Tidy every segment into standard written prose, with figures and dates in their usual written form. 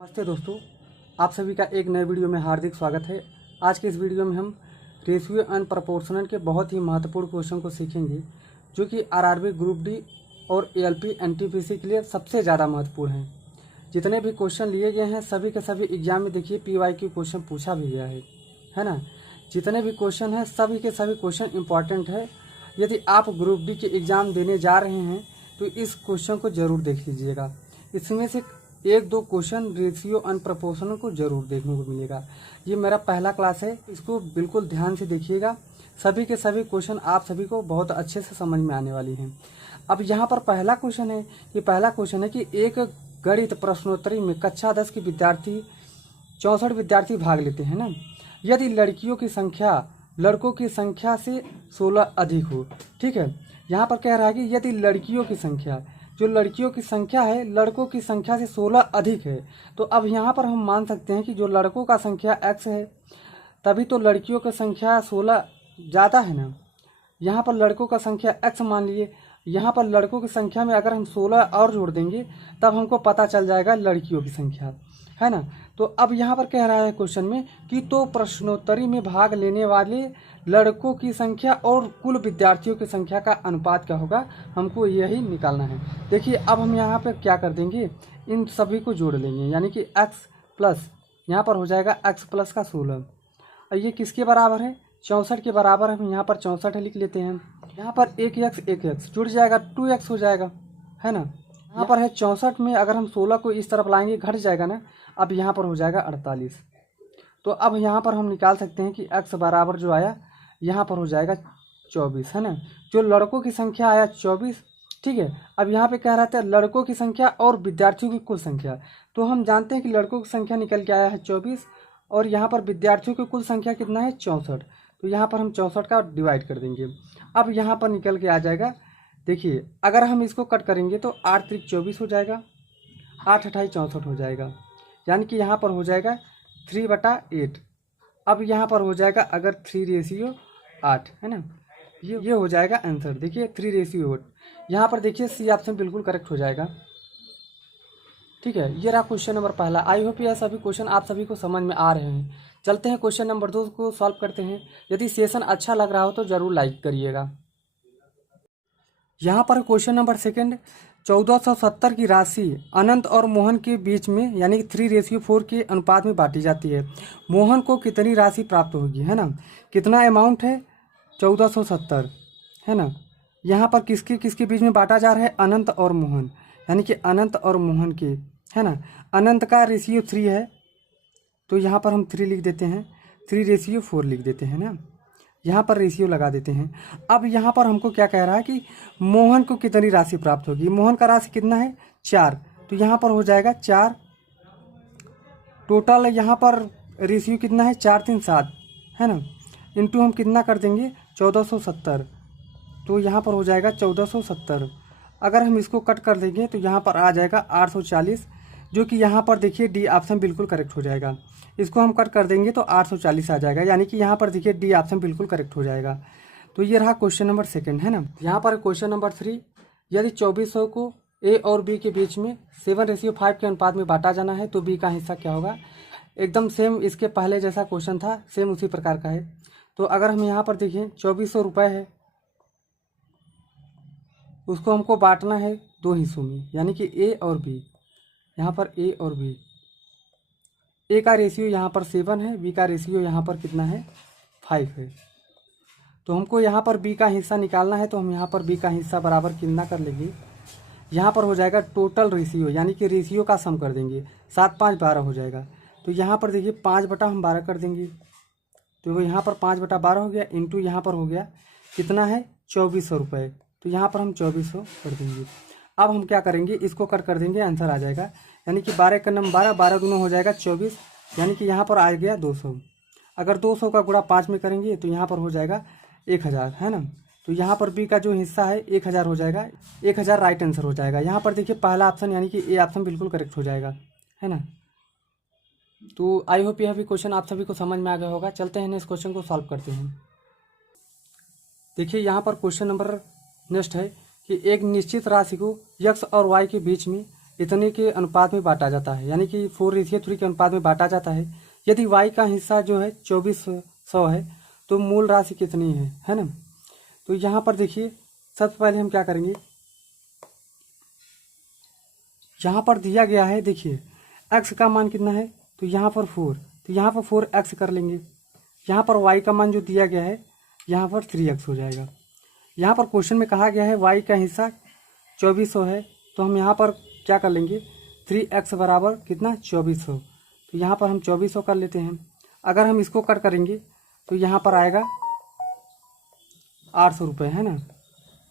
नमस्ते दोस्तों, आप सभी का एक नए वीडियो में हार्दिक स्वागत है। आज के इस वीडियो में हम रेशियो एंड प्रोपोर्शनल के बहुत ही महत्वपूर्ण क्वेश्चन को सीखेंगे, जो कि आरआरबी ग्रुप डी और एएलपी एनटीपीसी के लिए सबसे ज़्यादा महत्वपूर्ण हैं। जितने भी क्वेश्चन लिए गए हैं सभी के सभी एग्जाम में देखिए पीवाईक्यू क्वेश्चन पूछा भी गया है ना। जितने भी क्वेश्चन हैं सभी के सभी क्वेश्चन इंपॉर्टेंट है। यदि आप ग्रुप डी के एग्ज़ाम देने जा रहे हैं तो इस क्वेश्चन को ज़रूर देख लीजिएगा। इसमें से एक दो क्वेश्चन रेशियो एंड प्रोपोर्शनल को जरूर देखने को मिलेगा। ये मेरा पहला क्लास है, इसको बिल्कुल ध्यान से देखिएगा। सभी के सभी क्वेश्चन आप सभी को बहुत अच्छे से समझ में आने वाली हैं। अब यहाँ पर पहला क्वेश्चन है, ये पहला क्वेश्चन है कि एक गणित प्रश्नोत्तरी में कक्षा 10 के विद्यार्थी 64 विद्यार्थी भाग लेते हैं ना। यदि लड़कियों की संख्या लड़कों की संख्या से 16 अधिक हो, ठीक है। यहाँ पर कह रहा है कि यदि लड़कियों की संख्या, जो लड़कियों की संख्या है लड़कों की संख्या से 16 अधिक है, तो अब यहाँ पर हम मान सकते हैं कि जो लड़कों का संख्या x है तभी तो लड़कियों की संख्या 16 ज़्यादा है ना। यहाँ पर लड़कों का संख्या x मान लिए, यहाँ पर लड़कों की संख्या में अगर हम 16 और जोड़ देंगे तब हमको पता चल जाएगा लड़कियों की संख्या, है ना। तो अब यहाँ पर कह रहा है क्वेश्चन में कि तो प्रश्नोत्तरी में भाग लेने वाले लड़कों की संख्या और कुल विद्यार्थियों की संख्या का अनुपात क्या होगा, हमको यही निकालना है। देखिए अब हम यहाँ पे क्या कर देंगे, इन सभी को जोड़ लेंगे, यानी कि x प्लस यहाँ पर हो जाएगा x प्लस का 16। और ये किसके बराबर है, 64 के बराबर। हम यहाँ पर 64 लिख लेते हैं। यहाँ पर एक x जुड़ जाएगा, 2x हो जाएगा, है ना। यहाँ पर है 64 में अगर हम 16 को इस तरफ लाएंगे घट जाएगा ना। अब यहाँ पर हो जाएगा 48। तो अब यहाँ पर हम निकाल सकते हैं कि x बराबर जो आया यहाँ पर हो जाएगा 24, है ना। जो लड़कों की संख्या आया 24, ठीक है। अब यहाँ पे कह रहा था लड़कों की संख्या और विद्यार्थियों की कुल संख्या, तो हम जानते हैं कि लड़कों की संख्या निकल के आया है 24 और यहाँ पर विद्यार्थियों की कुल संख्या कितना है 64। तो यहाँ पर हम 64 का डिवाइड कर देंगे। अब यहाँ पर निकल के आ जाएगा, देखिए अगर हम इसको कट करेंगे तो 8 त्रिक 24 हो जाएगा, 8 अट्ठाई 64 हो जाएगा, यानी कि यहाँ पर हो जाएगा 3/8। अब यहाँ पर हो जाएगा अगर 3:8, है ना। ये हो जाएगा आंसर। देखिए 3:8। यहाँ पर देखिए सी ऑप्शन बिल्कुल करेक्ट हो जाएगा, ठीक है। ये रहा क्वेश्चन नंबर पहला। आई होप यह सभी क्वेश्चन आप सभी को समझ में आ रहे हैं। चलते हैं क्वेश्चन नंबर 2 को सॉल्व करते हैं। यदि सेशन अच्छा लग रहा हो तो ज़रूर लाइक करिएगा। यहाँ पर क्वेश्चन नंबर सेकंड, 1470 की राशि अनंत और मोहन के बीच में यानी कि 3:4 के अनुपात में बांटी जाती है। मोहन को कितनी राशि प्राप्त होगी, है ना। कितना अमाउंट है 1470, है ना। यहाँ पर किसके किसके बीच में बांटा जा रहा है, अनंत और मोहन, यानी कि अनंत और मोहन के, है ना। अनंत का रेशियो 3 है तो यहाँ पर हम 3 लिख देते हैं, 3:4 लिख देते हैं ना। यहाँ पर रेशियो लगा देते हैं। अब यहाँ पर हमको क्या कह रहा है कि मोहन को कितनी राशि प्राप्त होगी। मोहन का राशि कितना है 4, तो यहाँ पर हो जाएगा 4। टोटल यहाँ पर रेशियो कितना है 4 3 7, है ना। इंटू हम कितना कर देंगे 1470, तो यहाँ पर हो जाएगा 1470। अगर हम इसको कट कर देंगे तो यहाँ पर आ जाएगा 840, जो कि यहाँ पर देखिए डी ऑप्शन बिल्कुल करेक्ट हो जाएगा। इसको हम कट कर देंगे तो 840 आ जाएगा, यानी कि यहाँ पर देखिए डी ऑप्शन बिल्कुल करेक्ट हो जाएगा। तो ये रहा क्वेश्चन नंबर सेकंड, है ना। यहाँ पर क्वेश्चन नंबर 3, यदि 2400 को ए और बी के बीच में 7:5 के अनुपात में बांटा जाना है तो बी का हिस्सा क्या होगा। एकदम सेम इसके पहले जैसा क्वेश्चन था, सेम उसी प्रकार का है। तो अगर हम यहाँ पर देखें 2400 रुपये है, उसको हमको बांटना है 2 हिस्सों में, यानी कि ए और बी। यहाँ पर ए और बी, ए का रेशियो यहाँ पर 7 है, बी का रेशियो यहाँ पर कितना है 5 है। तो हमको यहाँ पर बी का हिस्सा निकालना है, तो हम यहाँ पर बी का हिस्सा बराबर कितना कर लेंगे, यहाँ पर हो जाएगा टोटल रेशियो, यानी कि रेशियो का सम कर देंगे, 7 5 12 हो जाएगा। तो यहाँ पर देखिए 5/12 कर देंगे, तो वो यहाँ पर 5/12 हो गया, इंटू यहाँ पर हो गया कितना है 2400 रुपये, तो यहाँ पर हम 2400 कर देंगे। अब हम क्या करेंगे, इसको कट कर देंगे, आंसर आ जाएगा, यानी कि 12 का नंबर 12, 12 दूना हो जाएगा 24, यानी कि यहाँ पर आ गया 200। अगर 200 का गुणा 5 में करेंगे तो यहाँ पर हो जाएगा 1000, है ना। तो यहाँ पर बी का जो हिस्सा है 1000 हो जाएगा, 1000 राइट आंसर हो जाएगा। यहाँ पर देखिए पहला ऑप्शन यानी कि ए ऑप्शन बिल्कुल करेक्ट हो जाएगा, है ना। तो आई होप यह भी क्वेश्चन आप सभी को समझ में आ गया होगा। चलते हैं इस क्वेश्चन को सॉल्व करते हैं। देखिए यहाँ पर क्वेश्चन नंबर नेक्स्ट है कि एक निश्चित राशि को x और y के बीच में इतने के अनुपात में बांटा जाता है, यानी कि 4:3 के अनुपात में बांटा जाता है। यदि y का हिस्सा जो है 2400 है तो मूल राशि कितनी है ना। तो यहाँ पर देखिए सबसे पहले हम क्या करेंगे, यहाँ पर दिया गया है, देखिए x का मान कितना है, तो यहाँ पर 4, तो यहाँ पर 4x कर लेंगे। यहाँ पर y का मान जो दिया गया है यहाँ पर 3x हो जाएगा। यहाँ पर क्वेश्चन में कहा गया है y का हिस्सा 2400 है, तो हम यहाँ पर क्या कर लेंगे, 3x बराबर कितना 2400, तो यहाँ पर हम 2400 कर लेते हैं। अगर हम इसको कट करेंगे तो यहाँ पर आएगा 800 रुपये, है ना।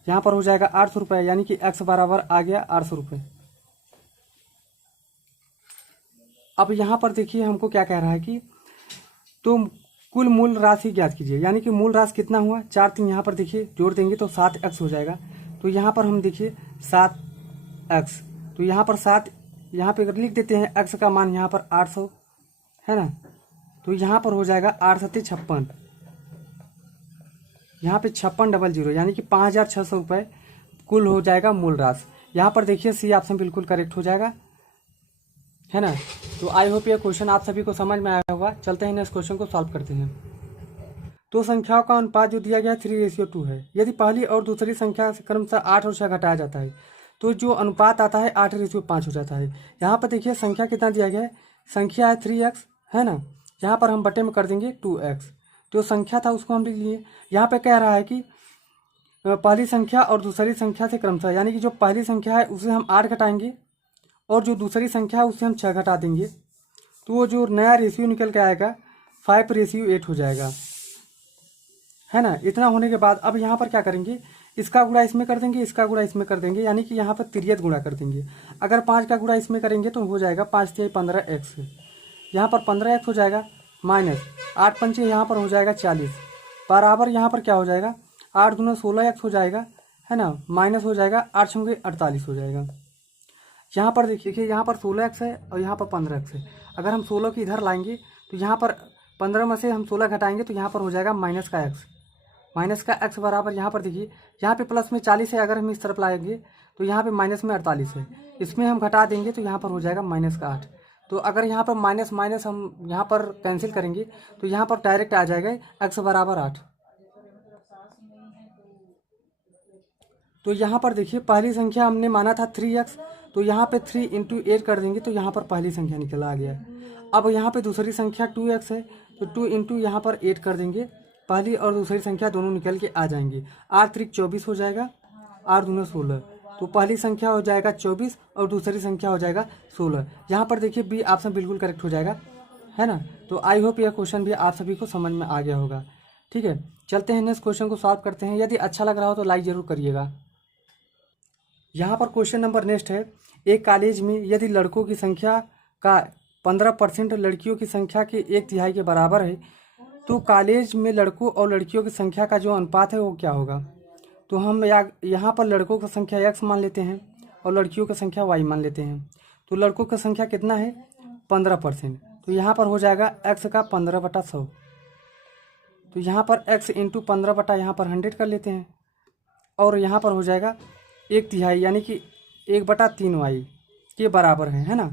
यहाँ पर हो जाएगा 800 रुपये, यानी कि x बराबर आ गया 800 रुपये। अब यहाँ पर देखिए हमको क्या कह रहा है कि तो कुल मूल राशि ज्ञात कीजिए, यानी कि मूल राशि कितना हुआ 4, 3 यहाँ पर देखिए जोड़ देंगे तो 7x हो जाएगा। तो यहाँ पर हम देखिए 7x, तो यहाँ पर 7 यहाँ पे अगर लिख देते हैं, x का मान यहाँ पर 800 है ना, तो यहाँ पर हो जाएगा 8 7 56, यहाँ पे 5600, यानी कि 5600 रुपये कुल हो जाएगा मूल राशि। यहाँ पर देखिए सी ऑप्शन बिल्कुल करेक्ट हो जाएगा, है ना। तो आई होप ये क्वेश्चन आप सभी को समझ में आया होगा। चलते हैं नेक्स्ट क्वेश्चन को सॉल्व करते हैं। तो संख्याओं का अनुपात जो दिया गया है 3:2 है। यदि पहली और दूसरी संख्या से क्रमशः 8 और 6 घटाया जाता है तो जो अनुपात आता है 8:5 हो जाता है। यहाँ पर देखिए संख्या कितना दिया गया है, संख्या है 3x, है ना। यहाँ पर हम बटे में कर देंगे 2x, जो संख्या था उसको हम लिख लिए। यहाँ पे कह रहा है कि पहली संख्या और दूसरी संख्या से क्रमशः, यानी कि जो पहली संख्या है उसे हम 8 घटाएंगे और जो दूसरी संख्या है उससे हम 6 घटा देंगे, तो वो जो नया रेशियो निकल के आएगा 5:8 हो जाएगा, है ना। इतना होने के बाद अब यहाँ पर क्या करेंगे, इसका गुणा इसमें कर देंगे, इसका गुणा इसमें कर देंगे, यानी कि यहाँ पर तिर्यक गुणा कर देंगे। अगर 5 का गुणा इसमें करेंगे तो हो जाएगा 5 × 15x, यहाँ पर 15x हो जाएगा, माइनस 8 × 5 यहाँ पर हो जाएगा 40, बराबर यहाँ पर क्या हो जाएगा 8 × 16x हो जाएगा, है ना, माइनस हो जाएगा 8 × 48 हो जाएगा। यहाँ पर देखिए यहाँ पर 16x है और यहाँ पर 15x है। अगर हम 16 की इधर लाएंगे तो यहाँ पर 15 में से हम 16 घटाएंगे तो यहाँ पर हो जाएगा माइनस का x बराबर, यहाँ पर देखिए यहाँ पे प्लस में 40 है, अगर हम इस तरफ लाएंगे तो यहाँ पे माइनस में 48 है, इसमें हम घटा देंगे तो यहाँ पर हो जाएगा माइनस का 8। तो अगर यहाँ पर माइनस माइनस हम यहाँ पर कैंसिल करेंगे तो यहाँ पर डायरेक्ट आ जाएगा x बराबर 8। तो यहाँ पर देखिए पहली संख्या हमने माना था 3x, तो यहाँ पे 3 × 8 कर देंगे तो यहाँ पर पहली संख्या निकल आ गया। अब यहाँ पे दूसरी संख्या 2x है, तो 2 × यहाँ पर 8 कर देंगे, पहली और दूसरी संख्या दोनों निकल के आ जाएंगे। 8 × 24 हो जाएगा, 8 × 16, तो पहली संख्या हो जाएगा 24 और दूसरी संख्या हो जाएगा 16। यहाँ पर देखिए बी ऑप्शन बिल्कुल करेक्ट हो जाएगा, है ना। तो आई होप यह क्वेश्चन भी आप सभी को समझ में आ गया होगा। ठीक है, चलते हैं नेक्स्ट क्वेश्चन को सॉल्व करते हैं। यदि अच्छा लग रहा हो तो लाइक जरूर करिएगा। यहाँ पर क्वेश्चन नंबर नेक्स्ट है, एक कॉलेज में यदि लड़कों की संख्या का 15% लड़कियों की संख्या के 1/3 के बराबर है तो कॉलेज में लड़कों और लड़कियों की संख्या का जो अनुपात है वो क्या होगा। तो हम यहाँ पर लड़कों की संख्या x मान लेते हैं और लड़कियों की संख्या y मान लेते हैं। तो लड़कों की संख्या कितना है 15%, तो यहाँ पर हो जाएगा x का 15/100, तो यहाँ पर x × 15 यहाँ पर 100 कर लेते हैं और यहाँ पर हो जाएगा 1/3, यानी कि 1/3y के बराबर है ना।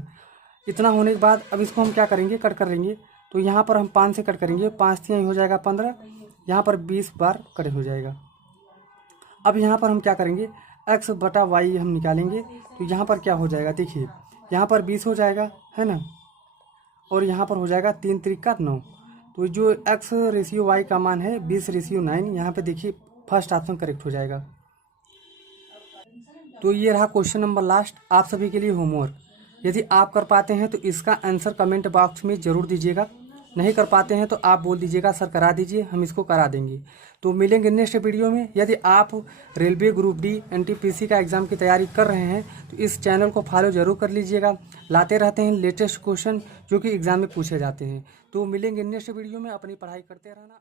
इतना होने के बाद अब इसको हम क्या करेंगे, कट कर लेंगे। तो यहाँ पर हम 5 से कट करेंगे, 5 3 हो जाएगा 15, यहाँ पर 20 बार कट हो जाएगा। अब यहाँ पर हम क्या करेंगे, x/y हम निकालेंगे, तो यहाँ पर क्या हो जाएगा, देखिए यहाँ पर 20 हो जाएगा, है ना, और यहाँ पर हो जाएगा 3 × 3 = 9। तो जो x/y का मान है 20:9, यहाँ पे देखिए फर्स्ट ऑप्शन करेक्ट हो जाएगा। तो ये रहा क्वेश्चन नंबर लास्ट, आप सभी के लिए होमवर्क। यदि आप कर पाते हैं तो इसका आंसर कमेंट बॉक्स में ज़रूर दीजिएगा, नहीं कर पाते हैं तो आप बोल दीजिएगा सर करा दीजिए, हम इसको करा देंगे। तो मिलेंगे नेक्स्ट वीडियो में। यदि आप रेलवे ग्रुप डी NTPC का एग्ज़ाम की तैयारी कर रहे हैं तो इस चैनल को फॉलो ज़रूर कर लीजिएगा, लाते रहते हैं लेटेस्ट क्वेश्चन जो कि एग्ज़ाम में पूछे जाते हैं। तो मिलेंगे नेक्स्ट वीडियो में, अपनी पढ़ाई करते रहना।